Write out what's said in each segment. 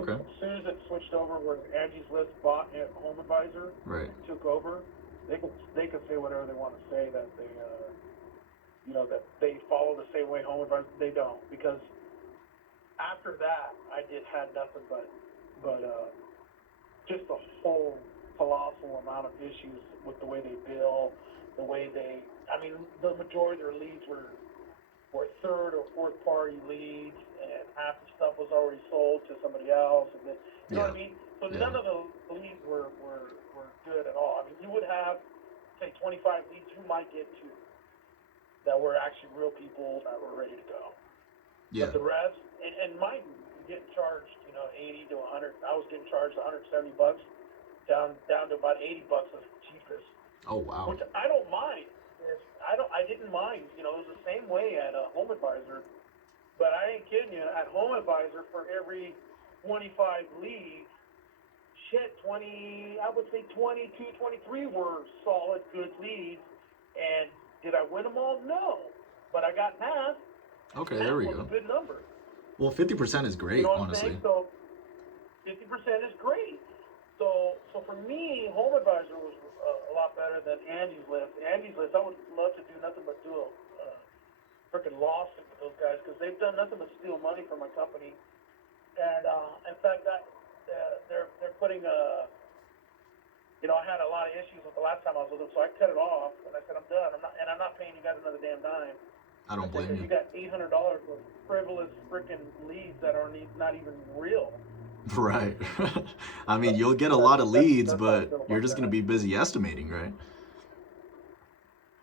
Okay. As soon as it switched over, when Angie's List bought Home Advisor, Right. took over, they could say whatever they want to say that they that they follow the same way Home Advisor. They don't, because after that I had nothing but just a whole colossal amount of issues with the way they bill, the way they. I mean, the majority of their leads were third or fourth party leads, and half the stuff was already sold to somebody else, and then, you know what I mean? So none of the leads were good at all. I mean, you would have, say, 25 leads, you might get two that were actually real people that were ready to go. Yeah. But the rest, and mine getting charged, 80 to 100. I was getting charged 170 bucks, down to about 80 bucks was the cheapest. Oh wow. Which I don't mind. I didn't mind. It was the same way at Home Advisor, but I ain't kidding you. At Home Advisor, for every 25 leads, 20, I would say 22, 23 were solid, good leads. And did I win them all? No, but I got half. Okay, there we go. A good number. Well, 50% is great, honestly. So 50% is great. So for me, Home Advisor was a lot better than Angie's List. Angie's List, I would love to do nothing but do a freaking lawsuit with those guys, because they've done nothing but steal money from my company. And in fact, they're putting I had a lot of issues with the last time I was with them, so I cut it off, and I said, I'm done. I'm not paying you guys another damn dime. I don't blame you. You got $800 for frivolous freaking leads that are not even real. Right. I mean, you'll get a lot of leads, but you're just going to be busy estimating, right?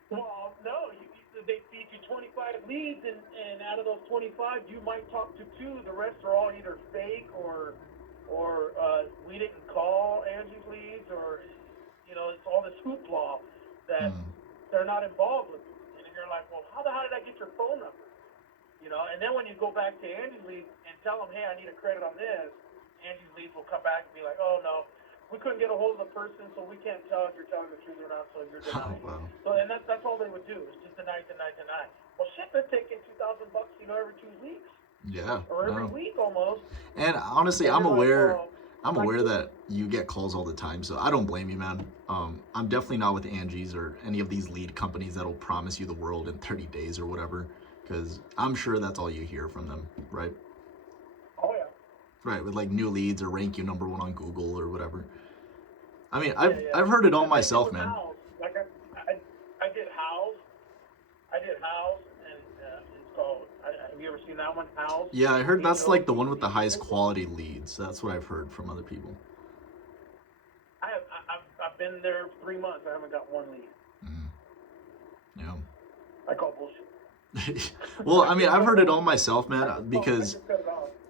Well, no. They feed you 25 leads, and out of those 25, you might talk to two. The rest are all either fake or we didn't call Angie's leads, or it's all this hoopla that they're not involved with. And you're like, well, how the hell did I get your phone number? And then when you go back to Angie's leads and tell them, hey, I need a credit on this, Angie's leads will come back and be like, oh no, we couldn't get a hold of the person, so we can't tell if you're telling the truth or not, so you're denied. Oh, wow. So and that's all they would do, is just deny. Well, shit, they're taking $2,000 every 2 weeks. Yeah. Or every week almost. And honestly, I'm aware that you get calls all the time, so I don't blame you, man. I'm definitely not with Angie's or any of these lead companies that'll promise you the world in 30 days or whatever, because I'm sure that's all you hear from them, right? Oh yeah. Right, with like new leads or rank you number 1 on Google or whatever. I mean, I've heard it all myself, man. Like I did House, and it's called. Have you ever seen that one, House? Yeah, I heard that's like the one with the highest quality leads. That's what I've heard from other people. I've been there 3 months. I haven't got one lead. Yeah. I call bullshit. Well, I mean, I've heard it all myself, man, because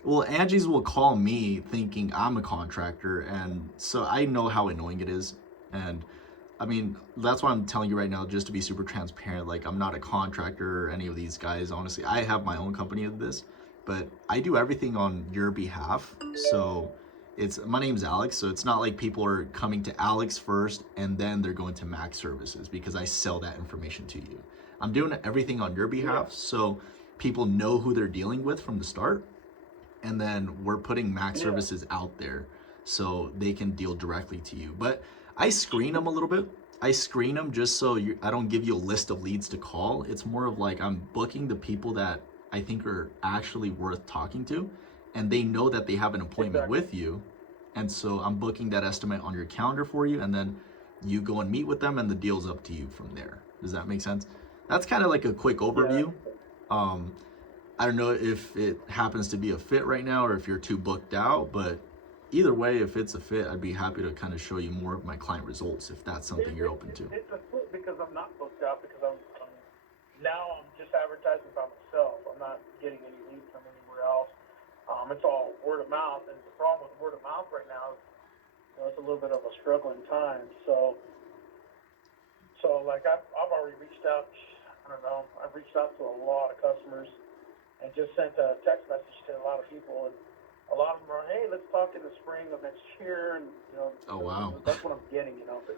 well, Angie's will call me thinking I'm a contractor, and so I know how annoying it is. And I mean, that's why I'm telling you right now, just to be super transparent. Like, I'm not a contractor or any of these guys. Honestly, I have my own company of this, but I do everything on your behalf. So my name's Alex, so it's not like people are coming to Alex first and then they're going to Max Services, because I sell that information to you. I'm doing everything on your behalf, so people know who they're dealing with from the start. And then we're putting Max Services out there so they can deal directly to you. But I screen them a little bit. I screen them just so I don't give you a list of leads to call. It's more of like I'm booking the people that I think are actually worth talking to, and they know that they have an appointment with you. And so I'm booking that estimate on your calendar for you, and then you go and meet with them, and the deal's up to you from there. Does that make sense? That's kind of like a quick overview. I don't know if it happens to be a fit right now or if you're too booked out, but either way, if it's a fit, I'd be happy to kind of show you more of my client results if that's something you're open to. It's a fit because I'm not booked out, because I'm just advertising by myself. I'm not getting any leads from anywhere else. It's all word of mouth, and the problem with word of mouth right now is it's a little bit of a struggling time. So like I've already reached out. I don't know. I've reached out to a lot of customers and just sent a text message to a lot of people, and a lot of them are, hey, let's talk in the spring of next year, and oh wow, that's what I'm getting, But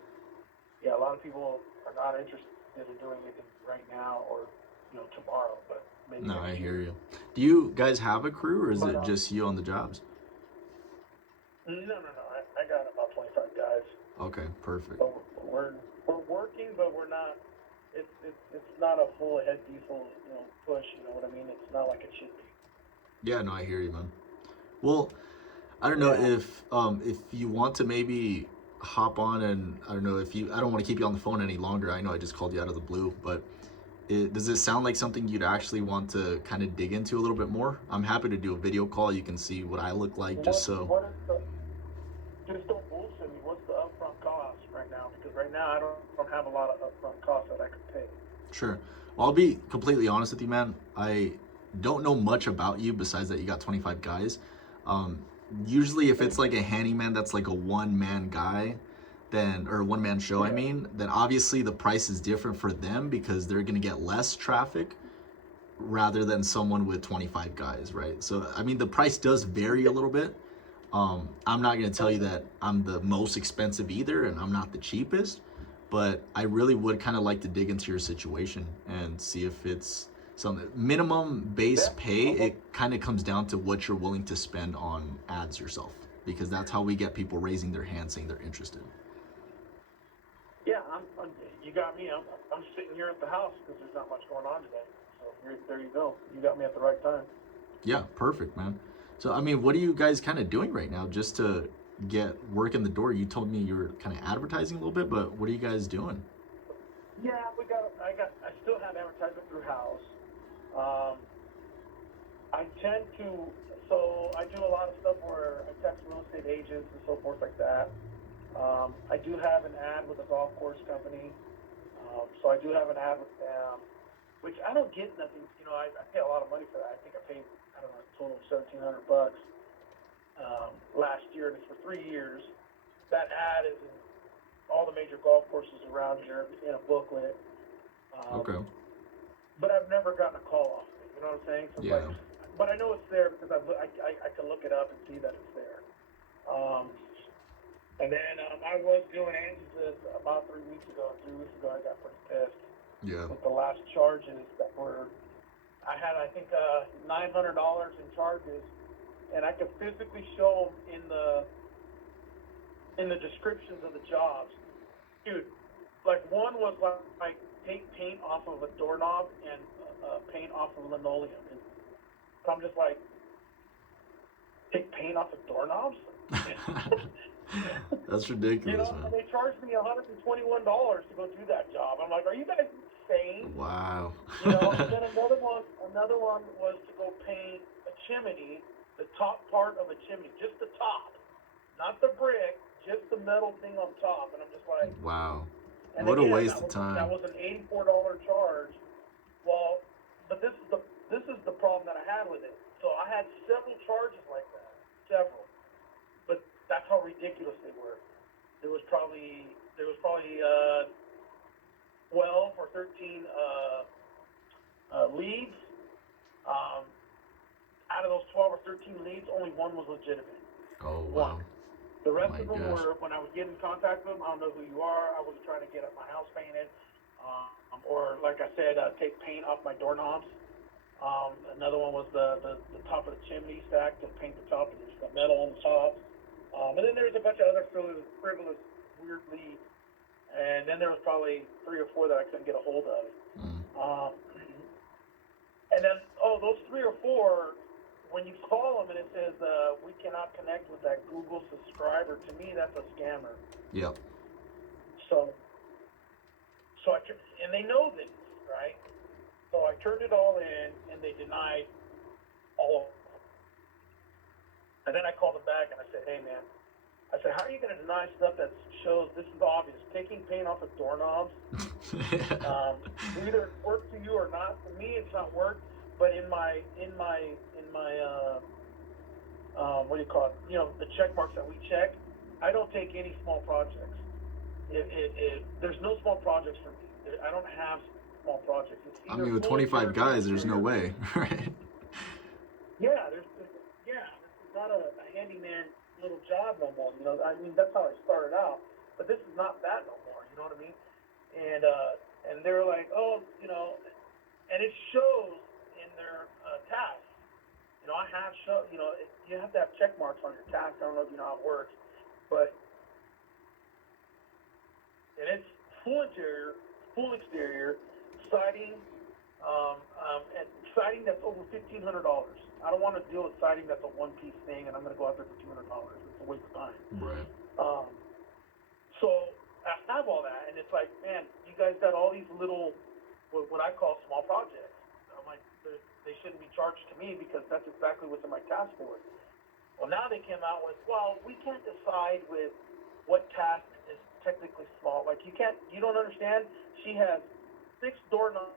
yeah, a lot of people are not interested in doing it right now or tomorrow, but maybe. No, I hear you. Do you guys have a crew, or is it just you on the jobs? No. I got about 25 guys. Okay, perfect. So we're working, but we're not. It's not a full head diesel, push. You know what I mean? It's not like it should be. Yeah, no, I hear you, man. Well, I don't know Yeah. if you want to maybe hop on, and I don't know if you, I don't want to keep you on the phone any longer. I know I just called you out of the blue, but does it sound like something you'd actually want to kind of dig into a little bit more? I'm happy to do a video call. You can see what I look like, just so. What is the? Just don't bullshit me. What's the upfront cost right now? Because right now I don't have a lot of upfront costs that I could pay. Sure. Well, I'll be completely honest with you, man. I don't know much about you besides that you got 25 guys. Um, Usually, if it's like a handyman that's like a one man guy, then, or one man show, I Yeah. mean, then obviously the price is different for them because they're going to get less traffic rather than someone with 25 guys, right? So, I mean, the price does vary a little bit. I'm not going to tell you that I'm the most expensive either, and I'm not the cheapest, but I really would kind of like to dig into your situation and see if it's some minimum base pay. It kind of comes down to what you're willing to spend on ads yourself, because that's how we get people raising their hand saying they're interested. Yeah, you got me. I'm sitting here at the house because there's not much going on today. So there you go. You got me at the right time. Yeah, perfect, man. So, I mean, what are you guys kind of doing right now just to get work in the door? You told me you were kind of advertising a little bit, but what are you guys doing? Yeah, I still have advertisement through house. Um, I tend to, so I do a lot of stuff where I text real estate agents and so forth like that. I do have an ad with a golf course company. So I do have an ad with them, which I don't get nothing. I pay a lot of money for that. I think I paid, I don't know, a total of $1,700 last year, and it's for 3 years. That ad is in all the major golf courses around here in a booklet. Okay. But I've never gotten a call off of it. You know what I'm saying? So Yeah. but I know it's there because I can look it up and see that it's there. And then I was doing Angie's about 3 weeks ago. 3 weeks ago, I got pretty pissed Yeah. with the last charges that were. I had, I think, $900 in charges, and I could physically show them in the descriptions of the jobs. Dude, like one was like take paint off of a doorknob and paint off of linoleum. And so I'm just like, take paint off of doorknobs? That's ridiculous, man. And they charged me $121 to go do that job. I'm like, are you guys insane? Wow. And then another one was to go paint a chimney, the top part of a chimney, just the top, not the brick, just the metal thing on top. And I'm just like, Wow. and What a again, waste of that time. was an $84 charge. Well, but this is the problem that I had with it. So I had several charges like that, several. But that's how ridiculous they were. There was probably 12 or 13 leads. Out of those 12 or 13 leads, only one was legitimate. Oh, One. wow. The rest My of them gosh. were, when I would get in contact with them, I don't know who you are. I wasn't trying to get my house painted. Or, like I said, take paint off my doorknobs. Another one was the top of the chimney stack to paint the top, and there's the metal on the top. And then there's a bunch of other frivolous, weird leads. And then there was probably 3 or 4 that I couldn't get a hold of. And then, those 3 or 4, when you call them and it says, we cannot connect with that Google subscriber, to me, that's a scammer. Yep. So and they know this, right? So I turned it all in, and they denied all of them. And then I called them back, and I said, hey, man, I said, how are you going to deny stuff that shows this is obvious? Taking paint off of doorknobs, either it worked to you or not. For me, it's not worked. But in my what do you call it? The check marks that we check, I don't take any small projects. There's no small projects for me. I don't have small projects. I mean, with 25 guys, there's no way, right? Yeah, there's not a handyman little job no more. I mean, that's how I started out. But this is not that no more. You know what I mean? And they're like, and it shows in their tasks. I have shown. have to have check marks on your tax. I don't know if you know how it works, but and it's full interior, full exterior, siding, and siding that's over $1,500. I don't want to deal with siding that's a one-piece thing, and I'm going to go out there for $200. It's a waste of time. Right. So I have all that, and it's like, man, you guys got all these little, what I call small projects. I'm like, they shouldn't be charged to me because that's exactly what's in my task force. Well, now they came out with, well, we can't decide with what task is technically small. Like, you don't understand. She has 6 doorknobs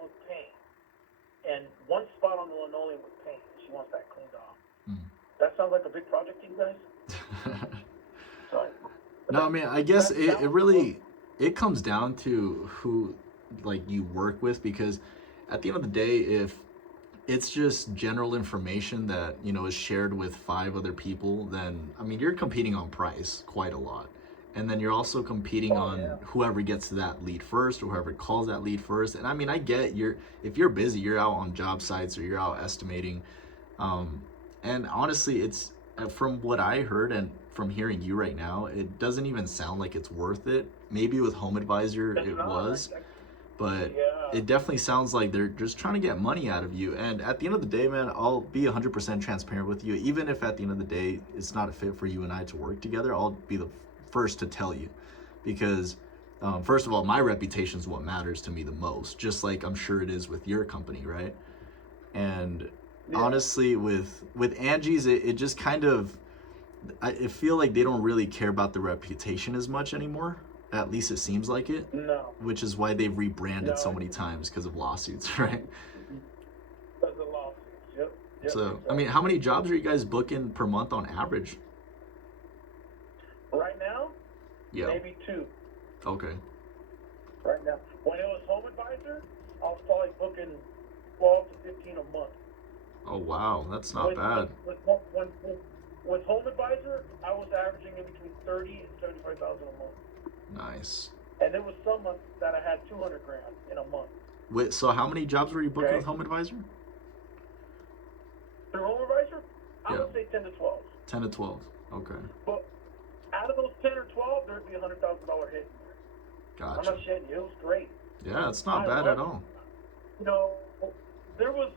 with paint and 1 spot on the linoleum with paint. She wants that cleaned off. That sounds like a big project to you guys? Sorry. No, I mean, I guess it really, it comes down to who, like, you work with, because at the end of the day, if it's just general information that, you know, is shared with 5 other people, then, I mean, you're competing on price quite a lot. And then you're also competing on whoever gets to that lead first, or whoever calls that lead first. And I mean, I get if you're busy, you're out on job sites or you're out estimating. And honestly, it's from what I heard and from hearing you right now, it doesn't even sound like it's worth it. Maybe with Home Advisor it was, but it definitely sounds like they're just trying to get money out of you. And at the end of the day, man, I'll be 100% transparent with you. Even if at the end of the day it's not a fit for you and I to work together, I'll be the first to tell you, because first of all, my reputation is what matters to me the most, just like I'm sure it is with your company, right? And honestly, with Angie's, it just kind of, I feel like they don't really care about the reputation as much anymore. At least it seems like it. No. Which is why they've rebranded so many times, because of lawsuits, right? Because of lawsuits, yep. So, exactly. I mean, how many jobs are you guys booking per month on average? Right now? Yeah. Maybe 2. Okay. Right now. When it was Home Advisor, I was probably booking 12 to 15 a month. Oh, wow. That's not bad. With Home Advisor, I was averaging in between 30 and 75,000 a month. Nice. And there was some months that I had 200 grand in a month. Wait, so how many jobs were you booking with Home Advisor? Through Home Advisor, I would say 10 to 12. 10 to 12. Okay. But out of those 10 or 12, there'd be $100,000 hit in there. Gotcha. I'm not shitting you. It was great. Yeah, it's not bad at all. You know, there was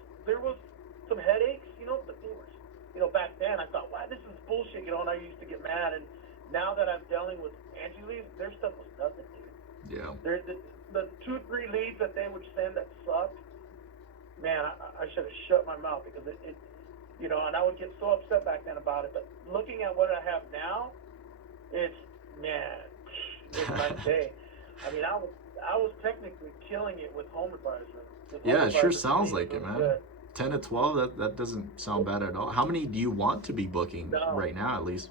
some headaches, you know, but there was, you know, back then I thought, wow, this is bullshit, you know, and I used to get mad. And now that I'm dealing with Angie leads, their stuff was nothing, dude. Yeah. The 2-3 leads that they would send that sucked, man, I should have shut my mouth, because it, you know, and I would get so upset back then about it. But looking at what I have now, it's, man, it's my day. I mean, I was technically killing it with Home Advisor. Yeah, it sure sounds like it, man. Good. 10 to 12, that doesn't sound bad at all. How many do you want to be booking right now, at least?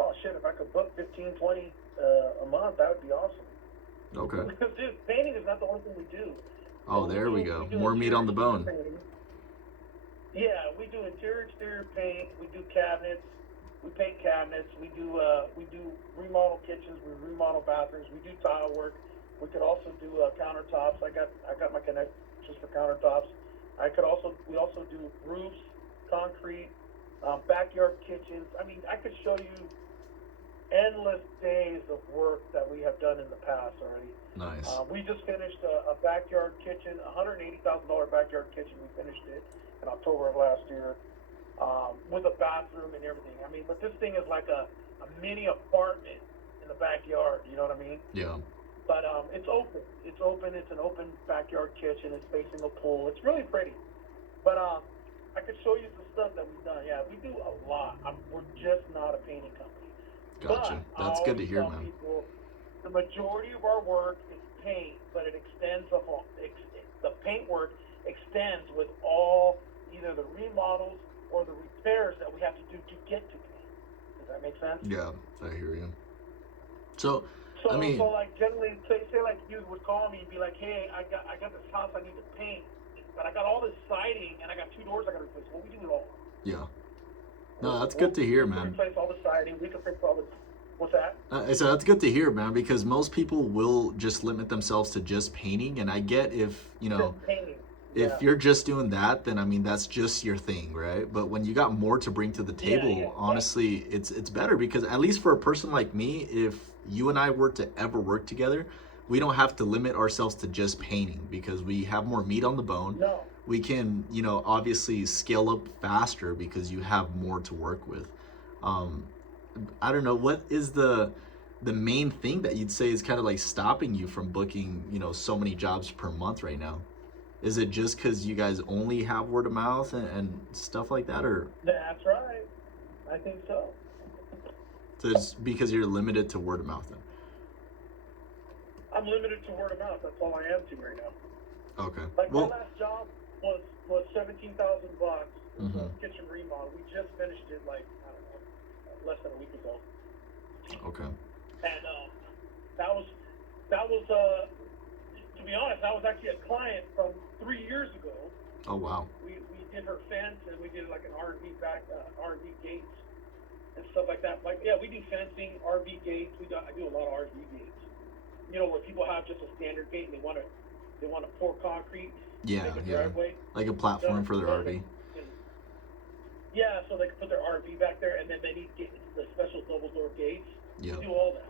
Oh, shit, if I could book 15, 20 a month, that would be awesome. Okay. Because, dude, painting is not the only thing we do. Oh, there we go. More meat on the bone. Painting. Yeah, we do interior, exterior paint. We do cabinets. We paint cabinets. We do remodel kitchens. We remodel bathrooms. We do tile work. We could also do countertops. I got my connections for countertops. We also do roofs, concrete, backyard kitchens. I mean, I could show you endless days of work that we have done in the past already. Nice. We just finished a backyard kitchen, $180,000 backyard kitchen. We finished it in October of last year, with a bathroom and everything. I mean, but this thing is like a mini apartment in the backyard. You know what I mean? Yeah. But it's open. It's open. It's an open backyard kitchen. It's facing a pool. It's really pretty. But I could show you some stuff that we've done. Yeah, we do a lot. We're just not a painting company. Gotcha. But that's good to hear, man. People, the majority of our work is paint, but it extends up on the paint work extends with all either the remodels or the repairs that we have to do to get to paint. Does that make sense? Yeah, I hear you. So I mean, so like generally, say like you would call me and be like, hey, I got this house I need to paint, but I got all this siding and I got 2 doors I got to replace. Well, we do it all. Yeah. No, that's good to hear, man. We can replace all the siding. We can fix all the. What's that? So that's good to hear, man, because most people will just limit themselves to just painting, and I get if, you know, If Yeah. you're just doing that, then I mean that's just your thing, right? But when you got more to bring to the Yeah, yeah. table, honestly, it's better because at least for a person like me, if you and I were to ever work together, we don't have to limit ourselves to just painting because we have more meat on the bone. No. We can, obviously scale up faster because you have more to work with. Um, I don't know what is the main thing that you'd say is kind of like stopping you from booking, so many jobs per month right now. Is it just because you guys only have word of mouth and stuff like that, or That's right. I think so. it's because you're limited to word of mouth? Then I'm limited to word of mouth. That's all I am to right now. okay. Like my Well, last job was $17,000. It was mhm. a kitchen remodel. We just finished it like I don't know, less than a week ago. Okay. And that was to be honest, that was actually a client from 3 years ago. Oh wow. We did her fence and we did like an RV back RV gates and stuff like that. Like yeah, we do fencing, RV gates. I do a lot of RV gates. Where people have just a standard gate and they want to pour concrete, Yeah, make a yeah. driveway. Like a platform for their RV. Yeah, so they can put their RV back there, and then they need the special double door gates. Yeah. We do all that.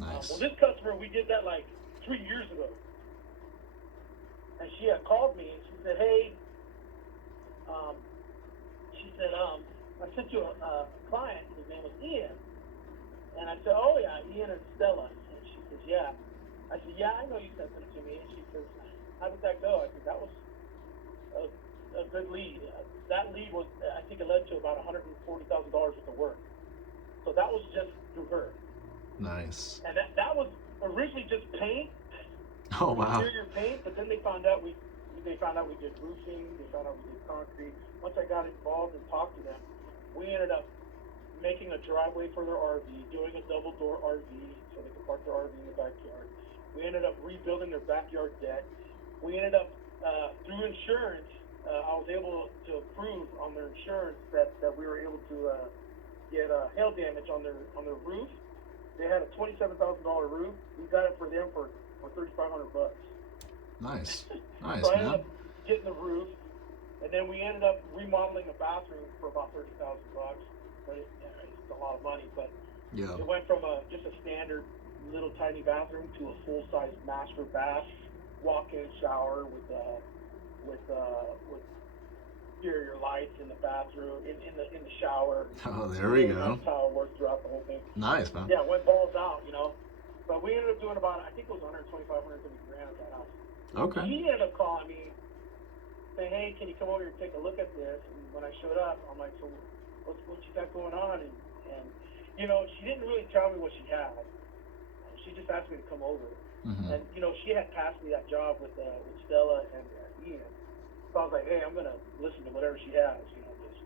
Nice. Well, this customer, we did that like 3 years ago, and she had called me and she said, "Hey," she said, "I sent you a client. His name was Ian." And I said, "Oh yeah, Ian and Stella." And she says, "Yeah." I said, "Yeah, I know you sent them to me." And she says, "How did that go?" I said, "That was a good lead. That lead was, I think, it led to about $140,000 worth of work. So that was just through her. Nice. And that was originally just paint, Oh wow. interior paint. But then they found out we did roofing. They found out we did concrete. Once I got involved and talked to them, we ended up making a driveway for their RV, doing a double door RV so they could park their RV in the backyard. We ended up rebuilding their backyard deck. We ended up through insurance. I was able to approve on their insurance that we were able to get hail damage on their roof. They had a $27,000 roof. We got it for them for $3,500. Nice. Nice, So I ended man. up getting the roof, and then we ended up remodeling a bathroom for about $30,000. But it's a lot of money. But Yeah. it went from just a standard little tiny bathroom to a full size master bath, walk-in shower with exterior lights in the bathroom, in the shower. Oh, there we go. That's how it worked throughout the whole thing. Nice, man. Yeah, went balls out, But we ended up doing about, I think it was 125, 130 grand at that house. Okay. He ended up calling me, saying, "Hey, can you come over here and take a look at this?" And when I showed up, I'm like, "So what you got going on?" And she didn't really tell me what she had. She just asked me to come over. Mm-hmm. And she had passed me that job with Stella and Ian. So I was like, "Hey, I'm gonna listen to whatever she has," because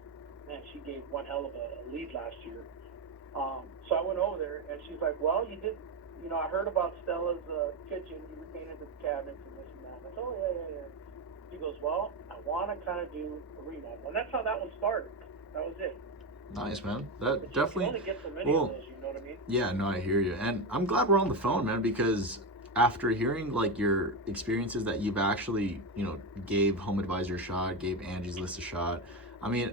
man, she gave one hell of a lead last year. So I went over there, and she's like, "Well, you did, I heard about Stella's kitchen. You repainted the cabinets and this and that." I said, "Oh yeah." She goes, "Well, I want to kind of do a remodel," and that's how that one started. That was it. Nice, man. But That you definitely. only get so many Well, of those, you know what I mean? yeah, no, I hear you. And I'm glad we're on the phone, man, because after hearing like your experiences that you've actually, gave Home Advisor a shot, gave Angie's List a shot. I mean,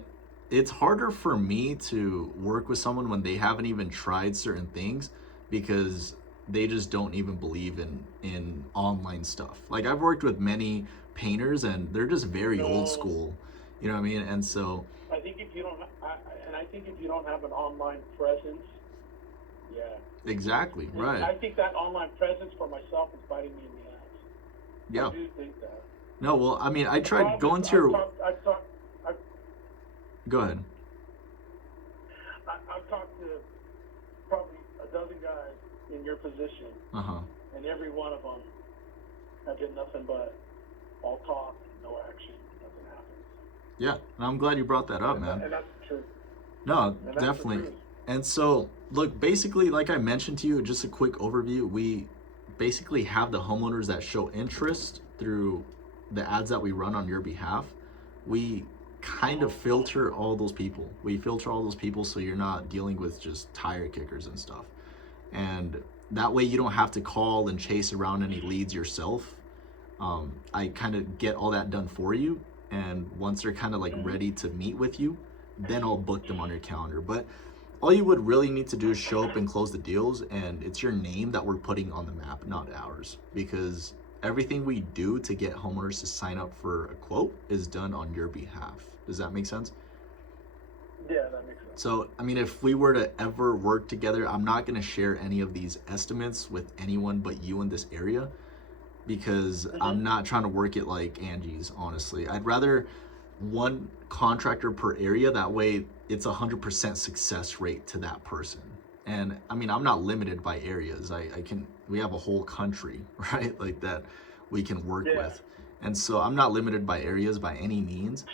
it's harder for me to work with someone when they haven't even tried certain things because they just don't even believe in online stuff. Like I've worked with many painters and they're just very old No. school. You know what I mean? And so I think if you don't, I think if you don't have an online presence, yeah. exactly, I right. think that online presence for myself is biting me in the ass. Yeah. I do think that. No, well, I mean, I The tried problem going is to your. Go ahead. I've talked to probably a dozen guys in your position, Uh-huh. and every one of them have been nothing but all talk, no action, nothing happens. Yeah, and I'm glad you brought that up, man. And that's the truth. No, And that's the definitely. truth. And so, look, basically, like I mentioned to you, just a quick overview, we basically have the homeowners that show interest through the ads that we run on your behalf. We kind of filter all those people. We filter all those people so you're not dealing with just tire kickers and stuff. And that way you don't have to call and chase around any leads yourself. I kind of get all that done for you, and once they're kind of like Mm-hmm. ready to meet with you, then I'll book them on your calendar. But all you would really need to do is show up and close the deals, and it's your name that we're putting on the map, not ours, because everything we do to get homeowners to sign up for a quote is done on your behalf. Does that make sense? Yeah, that makes sense. So, I mean, if we were to ever work together, I'm not going to share any of these estimates with anyone but you in this area, because Mm-hmm. I'm not trying to work it like Angie's, honestly. I'd rather one contractor per area. That way it's 100% success rate to that person. And I mean, I'm not limited by areas. I can, we have a whole country, right? Like that we can work Yeah. with. And so I'm not limited by areas by any means.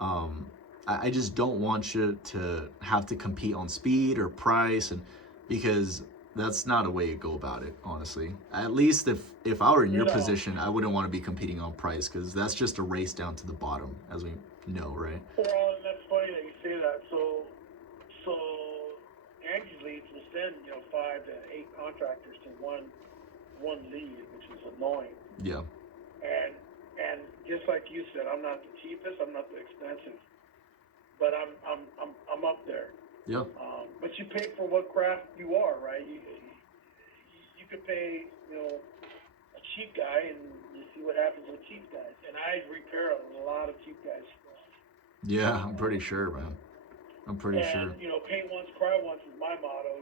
Um, I just don't want you to have to compete on speed or price, and because that's not a way to go about it, honestly. At least if I were in your No. position, I wouldn't want to be competing on price, because that's just a race down to the bottom, as we know, right? Well, and that's funny that you say that. So Angie's leads will send 5 to 8 contractors to one lead, which is annoying. Yeah, And just like you said, I'm not the cheapest, I'm not the expensive, but I'm up there. yeah, But you pay for what craft you are, right? You could pay a cheap guy, and you see what happens with cheap guys. And I repair a lot of cheap guys. yeah. I'm pretty sure, man. I'm pretty And sure. pay once, cry once is my motto.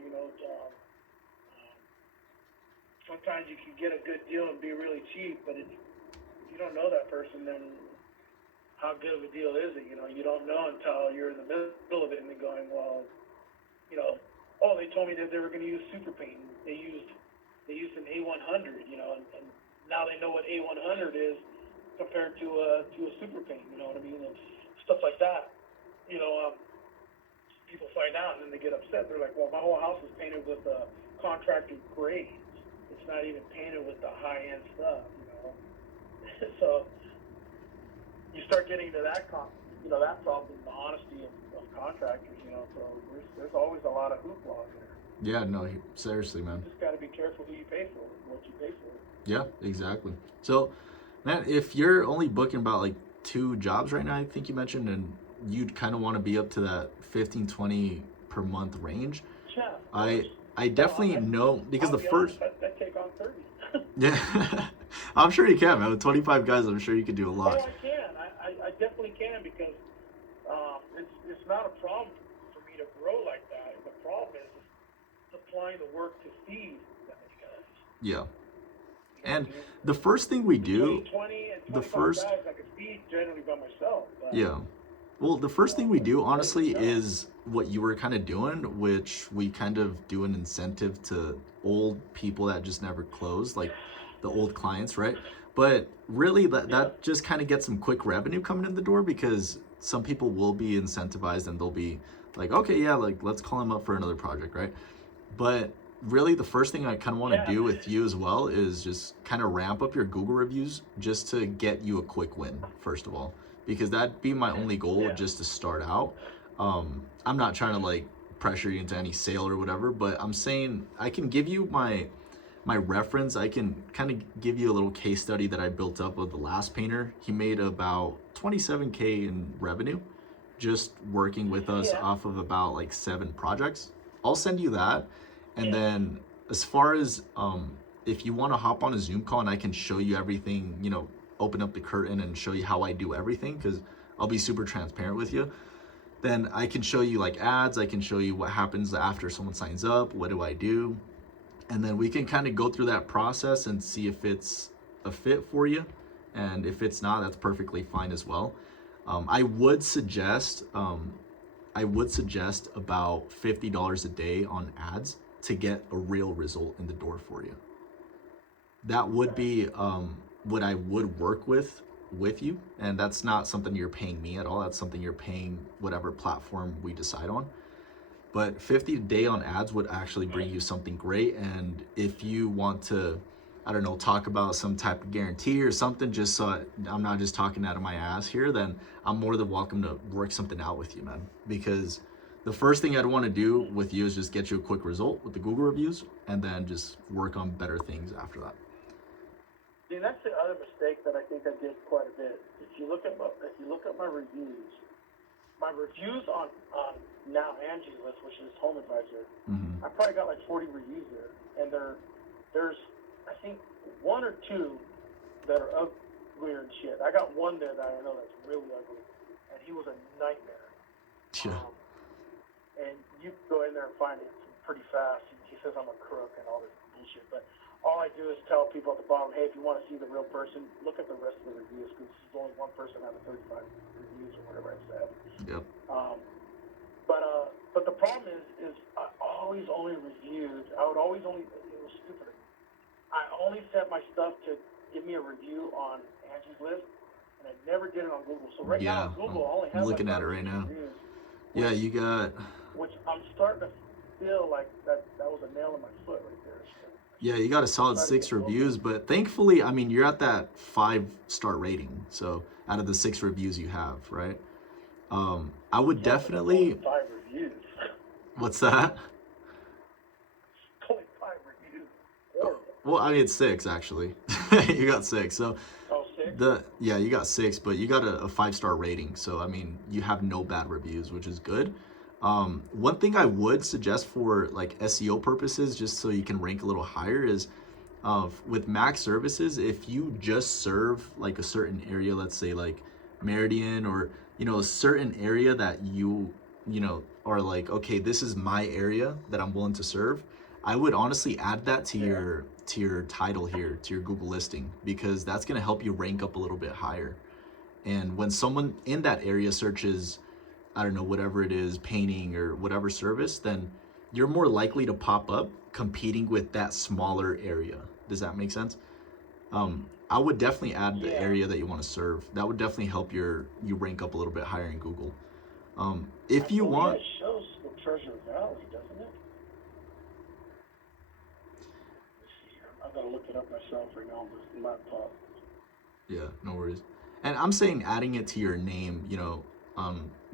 Sometimes you can get a good deal and be really cheap, but if you don't know that person, then how good of a deal is it? You don't know until you're in the middle of it and then going, well, oh, they told me that they were going to use super paint. They used an A100, and now they know what A100 is compared to a super paint. You know what I mean? And stuff like that. You know, people find out and then they get upset. They're like, well, my whole house is painted with contractor grades. It's not even painted with the high end stuff. So you start getting into that that problem, the honesty of contractors. So there's always a lot of hoopla there. Yeah, no, seriously, man. You just got to be careful who you pay for, what you pay for. Yeah, exactly. So, man, if you're only booking about like 2 jobs right now, I think you mentioned, and you'd kind of want to be up to that 15, 20 per month range, Yeah. I definitely know, because I'll the be first, honest, I take on 30. yeah, I'm sure you can, man. With 25 guys, I'm sure you could do a Oh, lot. I can. I definitely can because it's not a problem for me to grow like that. The problem is supplying the work to feed that many guys. Yeah. You know And what I mean? the first thing we Between do, 20 and the 25 first, guys I could feed generally by myself. But, yeah. Well, the first thing we do, honestly, no. is what you were kind of doing, which we kind of do an incentive to old people that just never closed, like the old clients, right? But really, that just kind of gets some quick revenue coming in the door, because some people will be incentivized and they'll be like, okay, yeah, like let's call him up for another project, right? But really, the first thing I kind of want to do with you as well is just kind of ramp up your Google reviews, just to get you a quick win, first of all, because that'd be my only goal, Yeah. just to start out. I'm not trying to like pressure you into any sale or whatever, but I'm saying I can give you my reference. I can kind of give you a little case study that I built up with the last painter. He made about 27K in revenue just working with us Yeah. off of about like 7 projects. I'll send you that. And Yeah. then as far as if you want to hop on a Zoom call and I can show you everything, open up the curtain and show you how I do everything, because I'll be super transparent with you. Then I can show you like ads, I can show you what happens after someone signs up, what do I do, and then we can kind of go through that process and see if it's a fit for you. And if it's not, that's perfectly fine as well. I would suggest about $50 a day on ads to get a real result in the door for you. That would be what I would work with you, and that's not something you're paying me at all. That's something you're paying whatever platform we decide on. But 50 a day on ads would actually bring you something great. And if you want to, I don't know, talk about some type of guarantee or something, just so I'm not just talking out of my ass here, then I'm more than welcome to work something out with you, man. Because the first thing I'd want to do with you is just get you a quick result with the Google reviews, and then just work on better things after that. See, that's the other mistake that I think I did quite a bit. If you look at my reviews on now Angie's List, which is Home Advisor, Mm-hmm. I probably got like 40 reviews there, and there's I think one or two that are uglier and shit. I got one there that I know that's really ugly, and he was a nightmare. Yeah. And you can go in there and find it pretty fast. He says I'm a crook and all this bullshit, but all I do is tell people at the bottom, hey, if you want to see the real person, look at the rest of the reviews, because there's only one person out of 35 reviews or whatever I said. Yep. But the problem is I always only reviewed. I would always only. It was stupid. I only set my stuff to give me a review on Angie's List, and I never did it on Google. So right now on Google, I only have. I'm looking at it right now. Reviews, Yeah, you got. Which I'm starting to feel like that was a nail in my foot right there. Yeah, you got a solid 6 reviews, but thankfully, I mean, you're at that 5-star rating. So out of the 6 reviews you have, right? I would definitely. 5 reviews. What's that? Only 5 reviews. Horrible. Well, I mean, it's 6 actually. You got 6. So. Oh, 6? You got 6, but you got a 5-star rating. So I mean, you have no bad reviews, which is good. One thing I would suggest for like SEO purposes, just so you can rank a little higher, is with Mac services, if you just serve like a certain area, let's say like Meridian, or a certain area that you are like, okay, this is my area that I'm willing to serve, I would honestly add that to your title here, to your Google listing, because that's going to help you rank up a little bit higher. And when someone in that area searches, I don't know, whatever it is, painting or whatever service, then you're more likely to pop up competing with that smaller area. Does that make sense? I would definitely add the area that you want to serve. That would definitely help you rank up a little bit higher in Google. If you want, it shows the Treasure Valley, doesn't it? Let's see here. I've got to look it up myself right now on this laptop. Yeah, no worries. And I'm saying adding it to your name,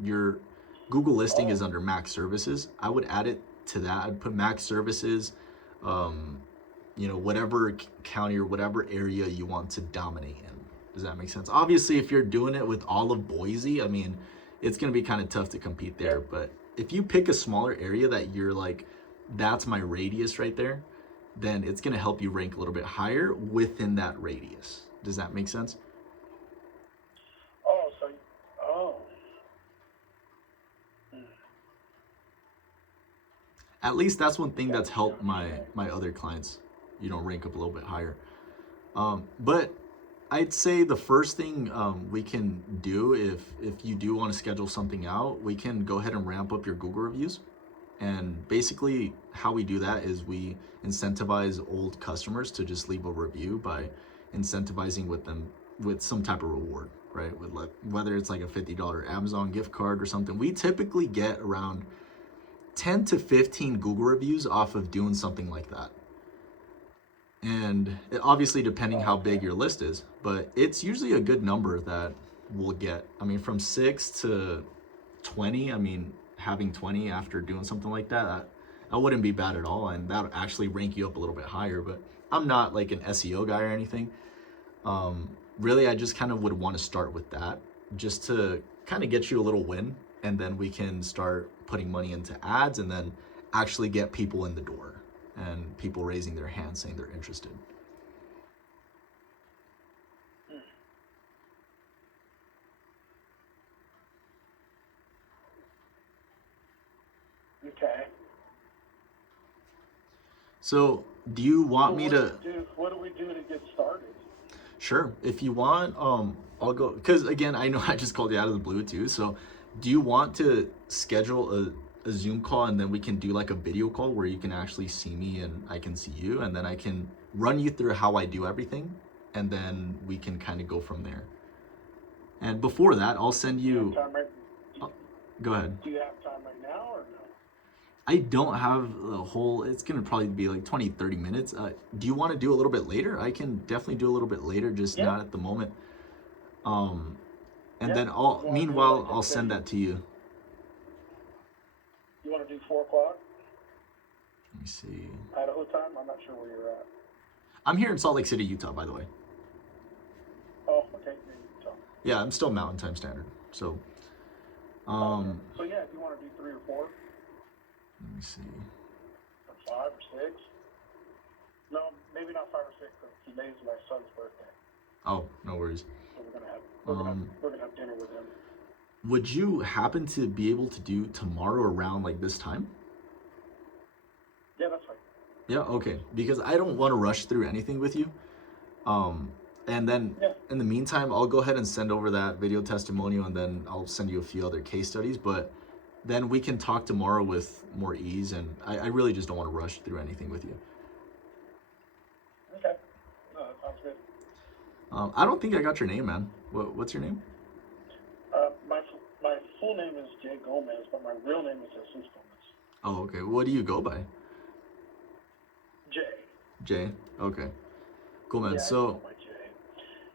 your Google listing is under Mac Services. I would add it to that. I'd put Mac Services, whatever county or whatever area you want to dominate in. Does that make sense? Obviously, if you're doing it with all of Boise, I mean, it's going to be kind of tough to compete there. But if you pick a smaller area that you're like, that's my radius right there, then it's going to help you rank a little bit higher within that radius. Does that make sense? At least that's one thing that's helped my other clients, rank up a little bit higher. But I'd say the first thing we can do, if you do want to schedule something out, we can go ahead and ramp up your Google reviews. And basically how we do that is we incentivize old customers to just leave a review by incentivizing with them with some type of reward, right? With whether it's like a $50 Amazon gift card or something. We typically get around 10 to 15 Google reviews off of doing something like that. And obviously depending how big your list is, but it's usually a good number that we'll get. I mean, from 6 to 20, I mean, having 20 after doing something like that wouldn't be bad at all. And that would actually rank you up a little bit higher, but I'm not like an SEO guy or anything. Really, I just kind of would want to start with that just to kind of get you a little win. And then we can start putting money into ads and then actually get people in the door and people raising their hands saying they're interested. Okay. So do you want me to... What do we do to get started? Sure. If you want, I'll go, because again, I know I just called you out of the blue too. So do you want to schedule a Zoom call and then we can do like a video call where you can actually see me and I can see you, and then I can run you through how I do everything, and then we can kind of go from there. And before that, I'll send you... Go ahead. Do you have time right now or no? I don't have the whole... It's going to probably be like 20, 30 minutes. Do you want to do a little bit later? I can definitely do a little bit later, just not at the moment. And then meanwhile, I'll send that to you. You want to do 4 o'clock? Let me see. Idaho time? I'm not sure where you're at. I'm here in Salt Lake City, Utah, by the way. Okay, so. Yeah, I'm still Mountain Time Standard. So, Okay. So yeah, if you want to do 3 or 4, let me see. or 5 or 6. No, maybe not 5 or 6, because today's my son's birthday. Oh, no worries. So we're gonna have dinner with him. Would you happen to be able to do tomorrow around like this time? Yeah, that's fine. Yeah, okay. Because I don't want to rush through anything with you. And then Yeah. in the meantime, I'll go ahead and send over that video testimonial, and then I'll send you a few other case studies. But then we can talk tomorrow with more ease, and I really just don't want to rush through anything with you. Okay. No, that sounds good. I don't think I got your name, man. What's your name? My full name is Jay Gomez, but my real name is Jesus Gomez. Oh, okay. What do you go by? Jay. Jay. Okay. Cool, man. Yeah, So. I go by Jay.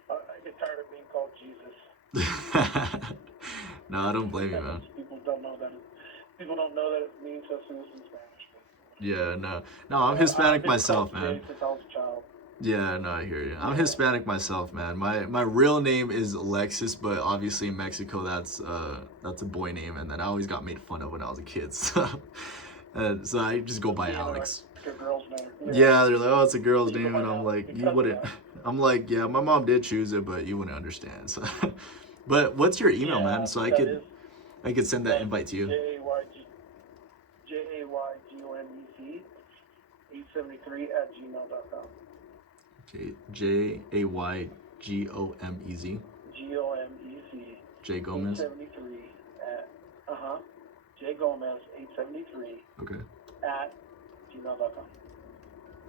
I get tired of being called Jesus. No, I don't blame you, man. People don't know that it means Jesus in Spanish. Yeah, no, I'm Hispanic myself, man. Jay since I was a child. Yeah, no, I hear you. I'm Hispanic myself, man. My real name is Alexis, but obviously in Mexico that's a boy name, and then I always got made fun of when I was a kid. So, so I just go by Alex. Like a girl's name. Yeah, they're like, oh, it's a girl's name, and I'm like, you wouldn't. I'm like, yeah, my mom did choose it, but you wouldn't understand. So, but what's your email, man? So I could send that invite to you. JAYGOMEC 873 @gmail.com. Okay, JAYGOMEZ. GOMEC. J Gomez. 873 J Gomez 873 Okay. @gmail.com.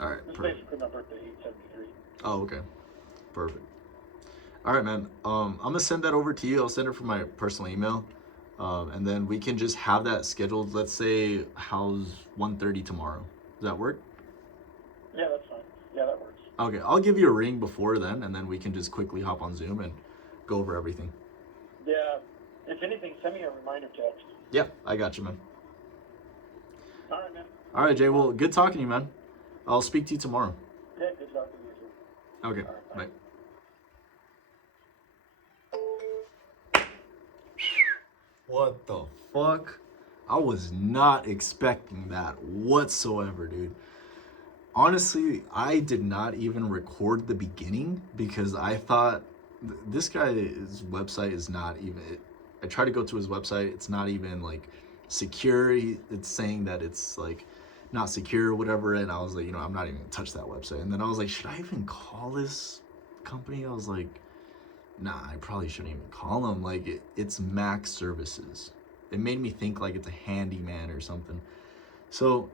All right. It's Perfect. basically my birthday, 873. Oh, okay. Perfect. All right, man. I'm gonna send that over to you. I'll send it from my personal email, and then we can just have that scheduled. Let's say how's 1:30 tomorrow. Does that work? Yeah, that's fine. Yeah, that works. Okay, I'll give you a ring before then, and then we can just quickly hop on Zoom and go over everything. Yeah. If anything, send me a reminder text. Yeah, I got you, man. All right, man. All right, Jay. Well, good talking to you, man. I'll speak to you tomorrow. Yeah, good talking to you too. Okay, All right, bye. What the fuck? I was not expecting that whatsoever, dude. Honestly, I did not even record the beginning because I thought this guy's website is not even. I tried to go to his website. It's not even like secure. It's saying that it's like not secure or whatever. And I was like, I'm not even gonna touch that website. And then I was like, should I even call this company? I was like, nah, I probably shouldn't even call them. Like it's Mac Services. It made me think like it's a handyman or something. So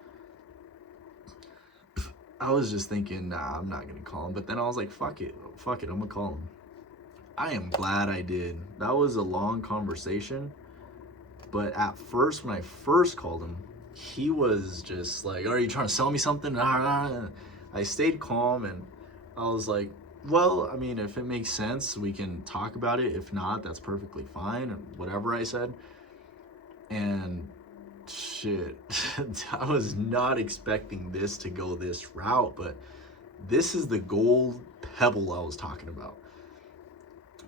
I was just thinking, nah, I'm not gonna call him. But then I was like, fuck it, I'm gonna call him. I am glad I did. That was a long conversation. But at first, when I first called him, he was just like, are you trying to sell me something? I stayed calm and I was like, well, I mean, if it makes sense, we can talk about it. If not, that's perfectly fine. And whatever I said. And shit, I was not expecting this to go this route, but this is the gold pebble I was talking about.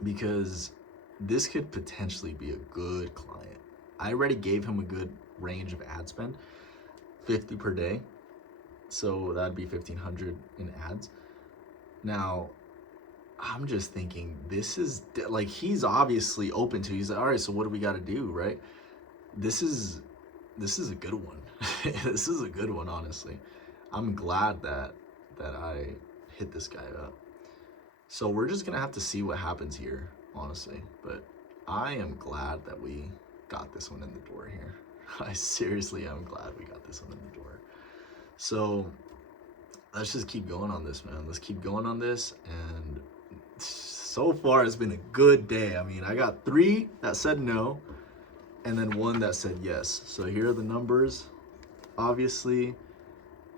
Because this could potentially be a good client. I already gave him a good range of ad spend, 50 per day. So that'd be 1,500 in ads. Now, I'm just thinking this is like, he's obviously open to, he's like, all right, so what do we got to do, right? This is a good one. This is a good one, honestly. I'm glad that I hit this guy up. So we're just gonna have to see what happens here, honestly. But I am glad that we got this one in the door here. I seriously am glad we got this one in the door. So let's just keep going on this, man. Let's keep going on this. And so far, it's been a good day. I mean, I got 3 that said no, and then 1 that said yes. So here are the numbers. Obviously,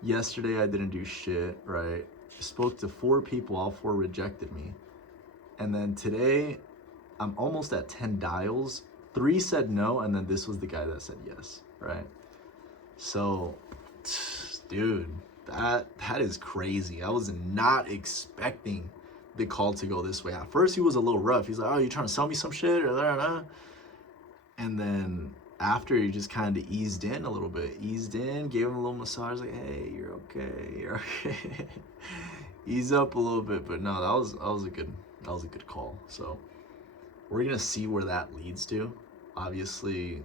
yesterday I didn't do shit, right? Spoke to 4 people, all 4 rejected me. And then today, I'm almost at 10 dials. 3 said no, and then this was the guy that said yes, right? So, dude, that is crazy. I was not expecting the call to go this way. At first, he was a little rough. He's like, "Oh, you trying to sell me some shit?" Or da. And then after, he just kind of eased in a little bit. Eased in, gave him a little massage, like, "Hey, you're okay. You're okay." Ease up a little bit, but no, that was a good call. So we're gonna see where that leads to. Obviously,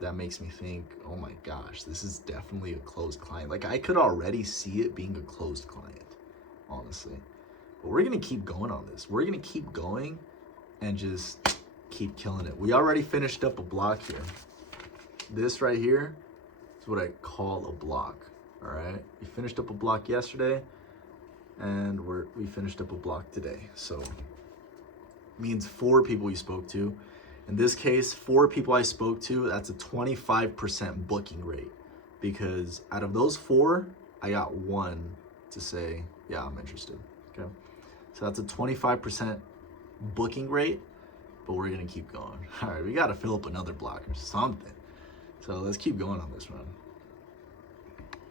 that makes me think, oh my gosh, this is definitely a closed client. Like, I could already see it being a closed client, honestly. But we're gonna keep going on this. We're gonna keep going and just keep killing it. We already finished up a block here. This right here is what I call a block. All right, we finished up a block yesterday, and we finished up a block today. So means 4 people you spoke to. In this case, 4 people I spoke to, that's a 25% booking rate, because out of those 4, I got 1 to say, yeah, I'm interested. Okay, so that's a 25% booking rate, but we're gonna keep going. All right, we gotta fill up another block or something. So let's keep going on this one.